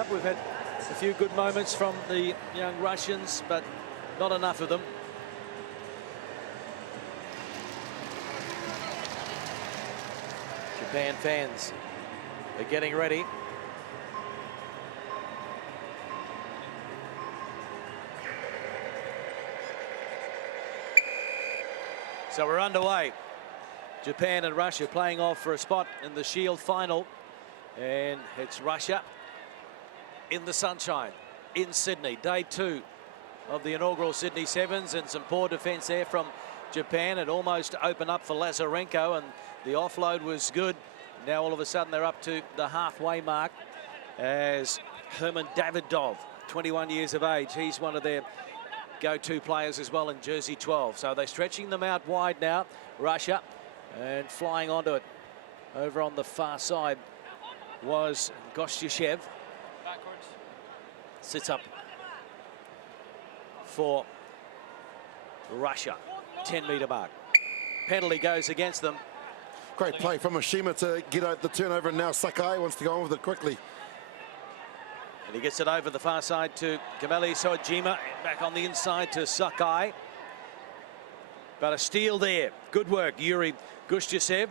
up. We've had a few good moments from the young Russians, but not enough of them. Japan fans are getting ready. So we're underway. Japan and Russia playing off for a spot in the Shield final. And it's Russia in the sunshine in Sydney. Day 2 of the inaugural Sydney Sevens, and some poor defence there from Japan. It almost opened up for Lazarenko, and the offload was good. Now all of a sudden they're up to the halfway mark as Herman Davidov, 21 years of age. He's one of their go-to players as well in jersey 12. So they're stretching them out wide now, Russia, and flying onto it. Over on the far side was Gostyushev. Backwards. Sits up for Russia. 10-metre mark. Penalty goes against them. Great play from Oshima to get out the turnover, and now Sakai wants to go on with it quickly. And he gets it over the far side to Kameli Sojima. Back on the inside to Sakai. But a steal there. Good work, Yuri Gostyushev.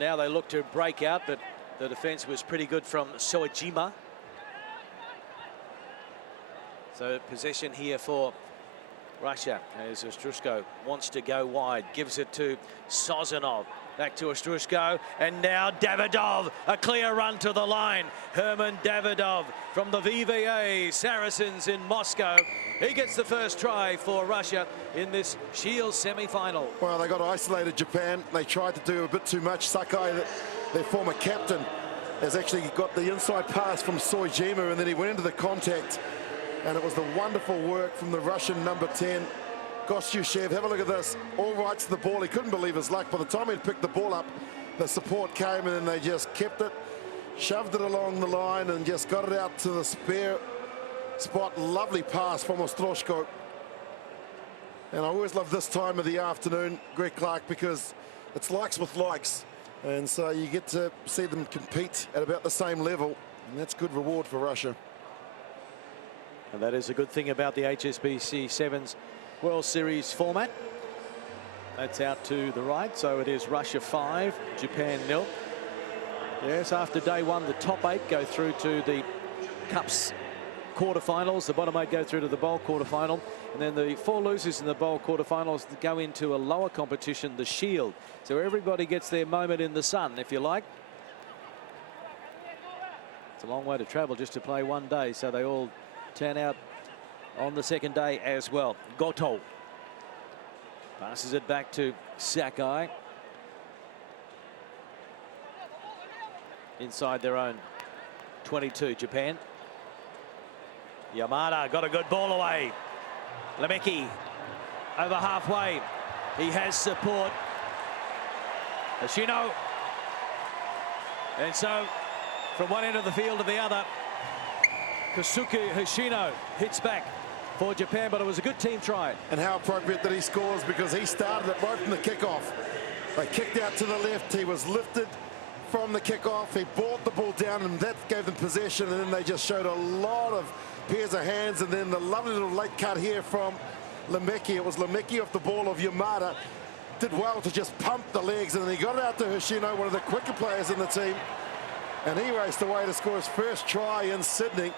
Now they look to break out, but the defence was pretty good from Sojima. So possession here for Russia as Ostrushko wants to go wide. Gives it to Sozanov. Back to Ostrushko, and now Davidov, a clear run to the line. Herman Davidov from the VVA Saracens in Moscow. He gets the first try for Russia in this Shield semi-final. Well, they got isolated Japan. They tried to do a bit too much. Sakai, their former captain, has actually got the inside pass from Sojima, and then he went into the contact. And it was the wonderful work from the Russian number 10, Gostyushev. Have a look at this. All right to the ball. He couldn't believe his luck. By the time he'd picked the ball up, the support came, and then they just kept it, shoved it along the line, and just got it out to the spare spot. Lovely pass from Ostroshko. And I always love this time of the afternoon, Greg Clark, because it's likes with likes. And so you get to see them compete at about the same level, and that's good reward for Russia. And that is a good thing about the HSBC Sevens World Series format. That's out to the right, so it is Russia 5, Japan 0. Yes, after day 1, the top 8 go through to the Cups quarterfinals. The bottom 8 go through to the Bowl quarterfinal. And then the 4 losers in the Bowl quarterfinals go into a lower competition, the Shield. So everybody gets their moment in the sun, if you like. It's a long way to travel just to play one day, so they all turn out on the second day as well. Goto passes it back to Sakai. Inside their own 22, Japan. Yamada got a good ball away. Lemeki over halfway. He has support. Ashino. And so from one end of the field to the other, Kosuke Hoshino hits back for Japan, but it was a good team try. And how appropriate that he scores, because he started it right from the kickoff. They kicked out to the left. He was lifted from the kickoff. He brought the ball down, and that gave them possession. And then they just showed a lot of pairs of hands. And then the lovely little late cut here from Lemeki. It was Lemeki off the ball of Yamada. Did well to just pump the legs, and then he got it out to Hoshino, one of the quicker players in the team. And he raced away to score his first try in Sydney.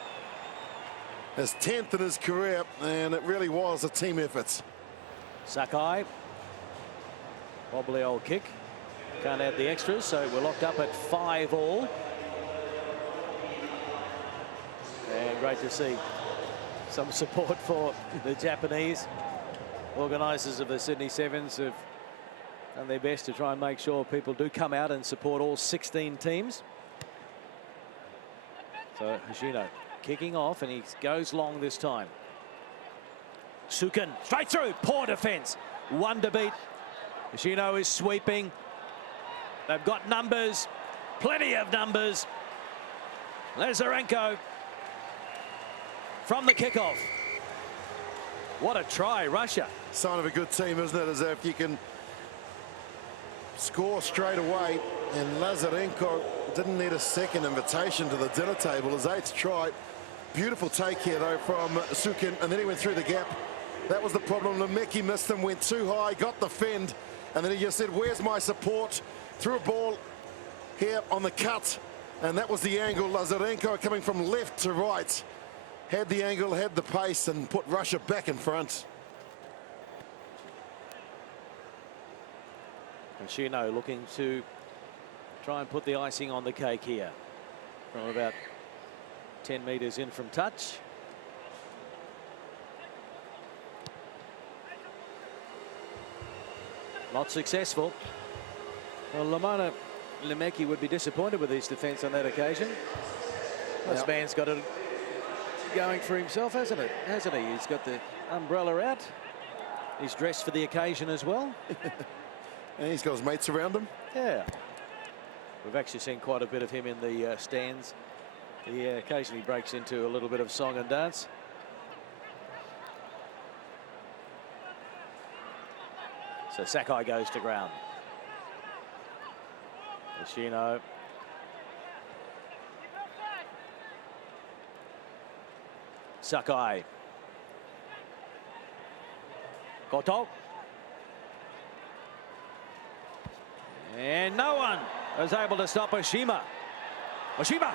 His 10th in his career, and it really was a team effort. Sakai, wobbly old kick. Can't add the extras, so we're locked up at 5-all. And great to see some support for the Japanese. Organisers of the Sydney Sevens have done their best to try and make sure people do come out and support all 16 teams. So Hoshino kicking off, and he goes long this time. Sukin straight through. Poor defence. One to beat. Hoshino is sweeping. They've got numbers. Plenty of numbers. Lazarenko from the kickoff. What a try, Russia. Sign of a good team, isn't it? As if you can score straight away. And Lazarenko didn't need a second invitation to the dinner table. His 8th try. Beautiful take here, though, from Sukin, and then he went through the gap. That was the problem. Lemeki missed him, went too high, got the fend, and then he just said, where's my support? Threw a ball here on the cut, and that was the angle. Lazarenko coming from left to right. Had the angle, had the pace, and put Russia back in front. Hoshino looking to try and put the icing on the cake here from about 10 metres in from touch. Not successful. Well, Lemeki would be disappointed with his defence on that occasion. This man's got it going for himself, hasn't he? He's got the umbrella out. He's dressed for the occasion as well. And he's got his mates around him. Yeah. We've actually seen quite a bit of him in the stands. He occasionally breaks into a little bit of song and dance. So Sakai goes to ground. Hoshino. Sakai. Koto. And no one was able to stop Oshima. Oshima.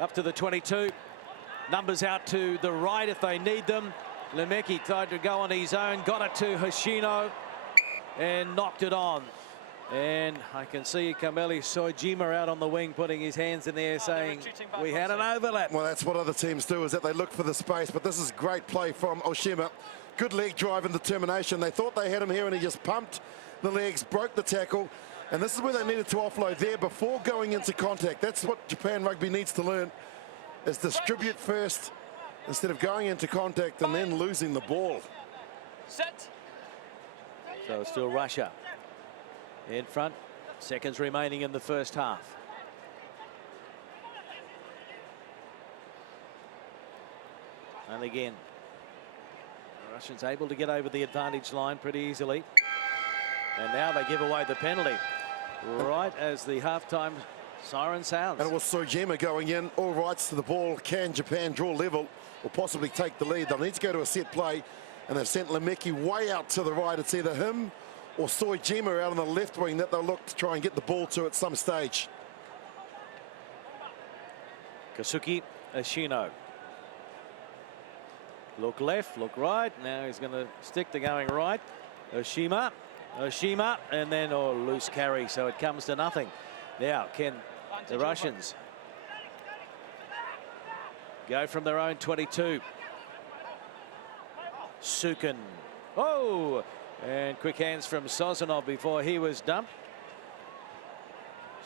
Up to the 22. Numbers out to the right if they need them. Lemeki tried to go on his own, got it to Hoshino and knocked it on. And I can see Kameli Sojima out on the wing putting his hands in the air saying we had an overlap. Well, that's what other teams do, is that they look for the space, but this is great play from Oshima. Good leg drive and determination. They thought they had him here and he just pumped the legs, broke the tackle, and this is where they needed to offload there before going into contact. That's what Japan Rugby needs to learn, is distribute first instead of going into contact and then losing the ball. Set. So it's still Russia in front. Seconds remaining in the first half. And again, the Russians able to get over the advantage line pretty easily. And now they give away the penalty right as the halftime siren sounds. And it was Sojima going in, all rights to the ball. Can Japan draw level or possibly take the lead? They'll need to go to a set play, and they've sent Lemeki way out to the right. It's either him or Sojima out on the left wing that they'll look to try and get the ball to at some stage. Kasuki Ashino. Look left, look right. Now he's going to stick to going right. Oshima, and then loose carry, so it comes to nothing. Now, can the Russians go from their own 22? Sukin. Oh, and quick hands from Sozanov before he was dumped.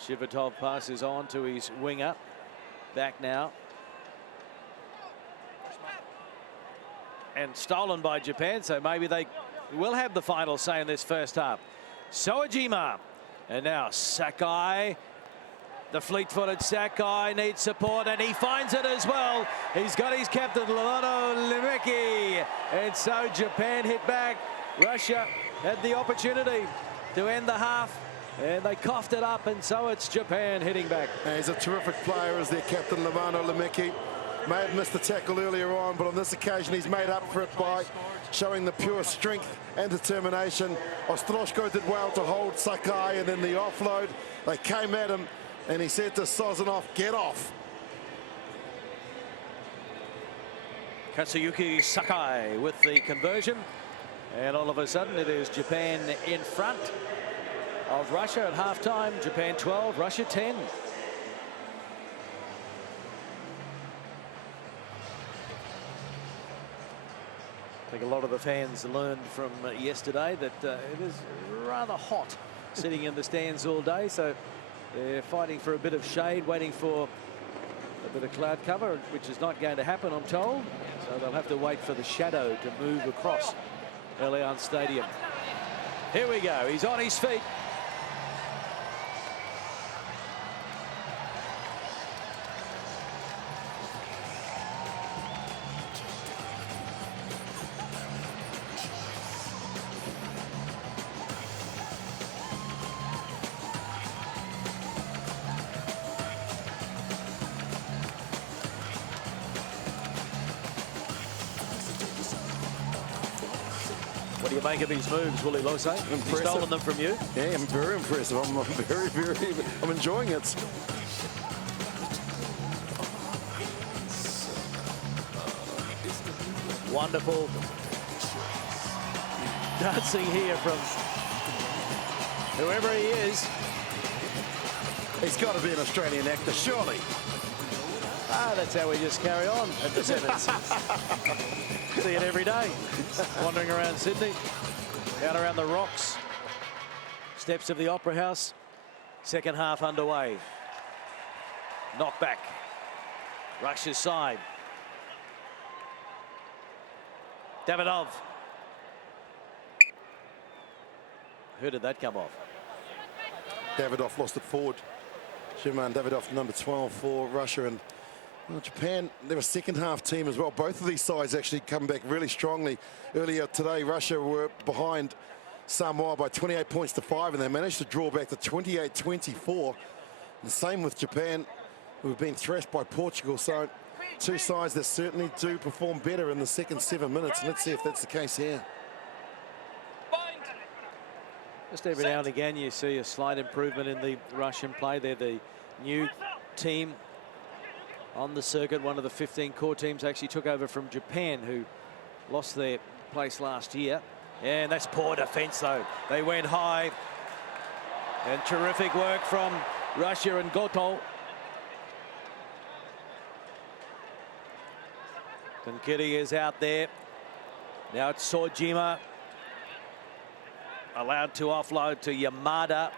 Shivatov passes on to his winger. Back now. And stolen by Japan, so maybe they will have the final say in this first half. Sojima. And now Sakai. The fleet-footed Sakai needs support, and he finds it as well. He's got his captain, Lemeki. And so Japan hit back. Russia had the opportunity to end the half, and they coughed it up, and so it's Japan hitting back. And he's a terrific player as their captain, Lemeki. May have missed the tackle earlier on, but on this occasion he's made up for it by showing the pure strength and determination. Ostroshko did well to hold Sakai, and then the offload, they came at him, and he said to Sozanov, get off. Katsuyuki Sakai with the conversion, and all of a sudden it is Japan in front of Russia at halftime. Japan 12, Russia 10. I think a lot of the fans learned from yesterday that it is rather hot sitting in the stands all day, so they're fighting for a bit of shade, waiting for a bit of cloud cover, which is not going to happen, I'm told. So they'll have to wait for the shadow to move across Allianz Stadium. Here we go. He's on his feet. What do you make of his moves, Willie Lose? He's stolen them from you? Yeah, I'm very impressive. I'm enjoying it. Wonderful dancing here from whoever he is. He's got to be an Australian actor, surely. That's how we just carry on at the Sevens. See it every day. Wandering around Sydney, out around the rocks, steps of the Opera House. Second half underway. Knock back. Russia's side. Davidov. Who did that come off? Davidov lost it forward. Shimon Davidov, number 12 for Russia. And well, Japan, they're a second half team as well. Both of these sides actually come back really strongly. Earlier today, Russia were behind Samoa by 28 points to 5, and they managed to draw back to 28-24. And same with Japan, who've been thrashed by Portugal. So two sides that certainly do perform better in the second 7 minutes. And let's see if that's the case here. Just every now and again you see a slight improvement in the Russian play. They're the new team on the circuit. One of the 15 core teams actually took over from Japan, who lost their place last year. And that's poor defense, though. They went high. And terrific work from Russia and Goto. Kankiri is out there. Now it's Sojima. Allowed to offload to Yamada.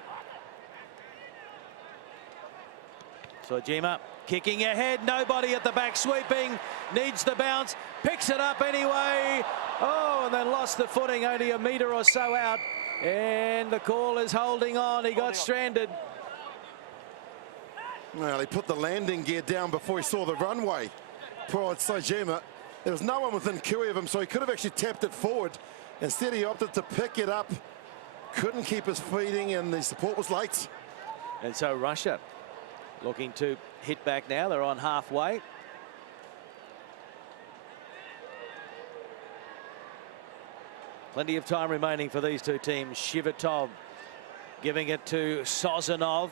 Sojima kicking ahead. Nobody at the back sweeping. Needs the bounce. Picks it up anyway. Oh, and then lost the footing only a metre or so out. And the call is holding on. He got stranded. Well, he put the landing gear down before he saw the runway. Poor Sojima. There was no one within cue of him, so he could have actually tapped it forward. Instead, he opted to pick it up. Couldn't keep his feeding, and the support was late. And so Russia looking to hit back now. They're on halfway. Plenty of time remaining for these two teams. Shivatov giving it to Sozanov.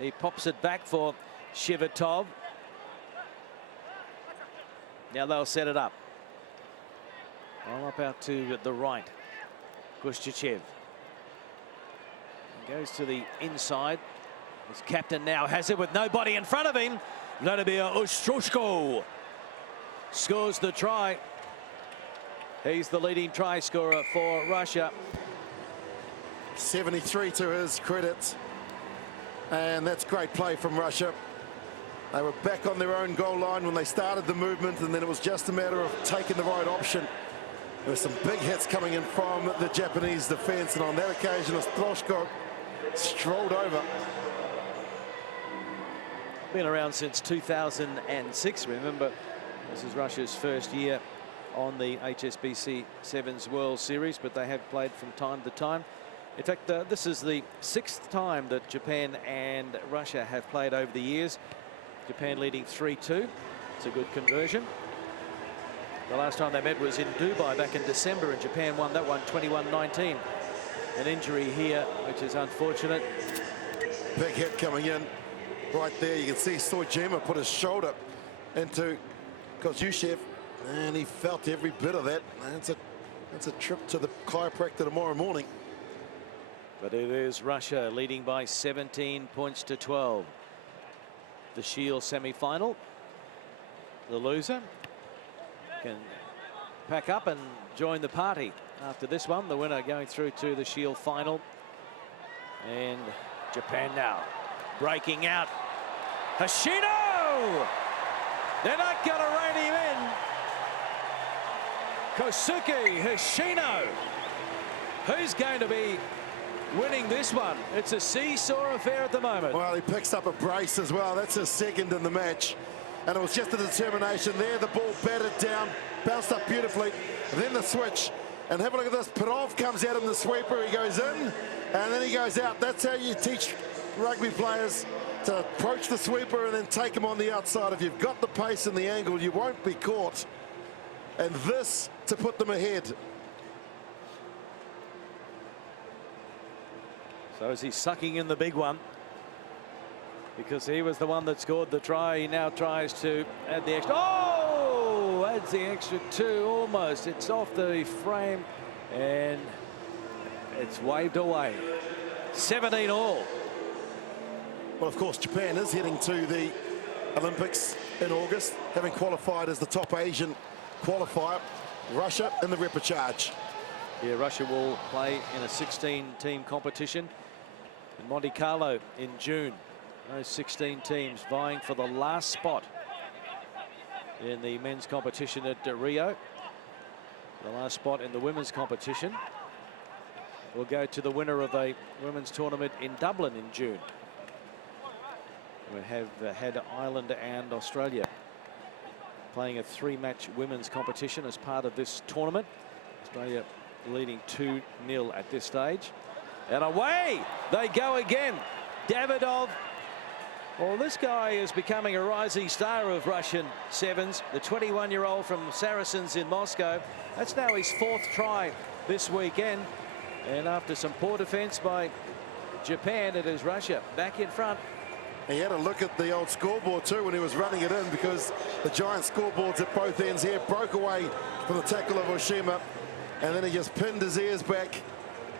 He pops it back for Shivatov. Now they'll set it up. All up out to the right. Gushchev. Goes to the inside. His captain now has it with nobody in front of him. Vladimir Ostroshko scores the try. He's the leading try scorer for Russia. 73 to his credit. And that's great play from Russia. They were back on their own goal line when they started the movement, and then it was just a matter of taking the right option. There were some big hits coming in from the Japanese defense, and on that occasion, Ostroshko strolled over. Been around since 2006. Remember, this is Russia's first year on the HSBC Sevens World Series, but they have played from time to time. In fact, this is the 6th time that Japan and Russia have played over the years. Japan leading 3-2. It's a good conversion. The last time they met was in Dubai back in December, and Japan won that one 21-19. An injury here, which is unfortunate. Big hit coming in. Right there, you can see Sojima put his shoulder into Kozyushev, and he felt every bit of that. That's a trip to the chiropractor tomorrow morning. But it is Russia leading by 17 points to 12. The Shield semi-final. The loser can pack up and join the party after this one. The winner going through to the Shield final. And Japan now breaking out. Hoshino! They're not going to rein him in. Kosuke Hoshino. Who's going to be winning this one? It's a seesaw affair at the moment. Well, he picks up a brace as well. That's his second in the match. And it was just a determination there. The ball batted down, bounced up beautifully. And then the switch. And have a look at this. Perov comes out in the sweeper. He goes in, and then he goes out. That's how you teach rugby players to approach the sweeper and then take him on the outside. If you've got the pace and the angle, you won't be caught. And this to put them ahead. So is he sucking in the big one? Because he was the one that scored the try. He now tries to add the extra. Oh, adds the extra 2 almost. It's off the frame and it's waved away. 17 all. Well, of course, Japan is heading to the Olympics in August, having qualified as the top Asian qualifier. Russia in the repechage. Yeah, Russia will play in a 16-team competition in Monte Carlo in June. Those 16 teams vying for the last spot in the men's competition at Rio. The last spot in the women's competition will go to the winner of a women's tournament in Dublin in June. We have had Ireland and Australia playing a 3-match women's competition as part of this tournament. Australia leading 2-0 at this stage. And away they go again. Davidov. Well, this guy is becoming a rising star of Russian sevens. The 21-year-old from Saracens in Moscow. That's now his 4th try this weekend. And after some poor defense by Japan, it is Russia back in front. He had a look at the old scoreboard too when he was running it in, because the giant scoreboards at both ends here broke away from the tackle of Oshima, and then he just pinned his ears back,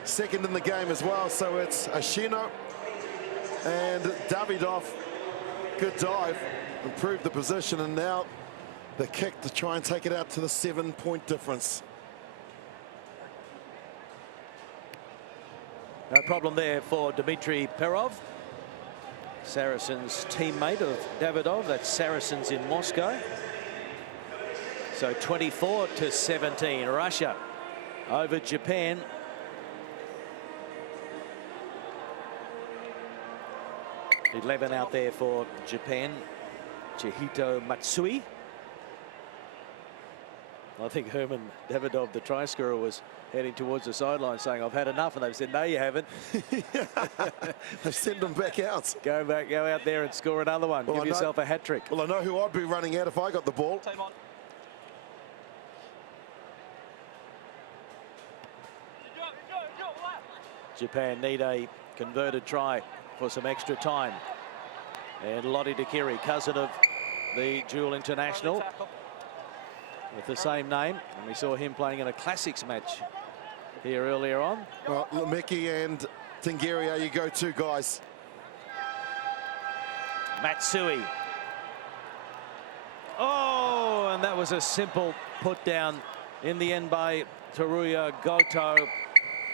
second in the game as well. So it's Ashino and Davidov. Good dive, improved the position, and now the kick to try and take it out to the 7-point difference. No problem there for Dmitry Perov, Saracens teammate of Davidov. That's Saracens in Moscow. So 24-17, Russia over Japan. .11 out there for Japan. Chihito Matsui. I think Herman Davidov, the try scorer, was heading towards the sideline saying, "I've had enough," and they've said, "No, you haven't." They've sent him back out. Go out there and score another one. Well, give yourself a hat trick. Well, I know who I'd be running at if I got the ball. Time on. Japan need a converted try for some extra time. And Lottie Dakiri, cousin of the dual international with the same name, and we saw him playing in a classics match here earlier on. Well, Lemeki and Tingeri are your go-to guys. Matsui. Oh, and that was a simple put down in the end by Teruya Goto.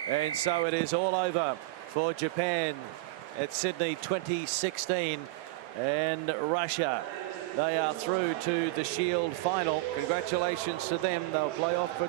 And so it is all over for Japan at Sydney 2016. And Russia, they are through to the Shield final. Congratulations to them. They'll play off for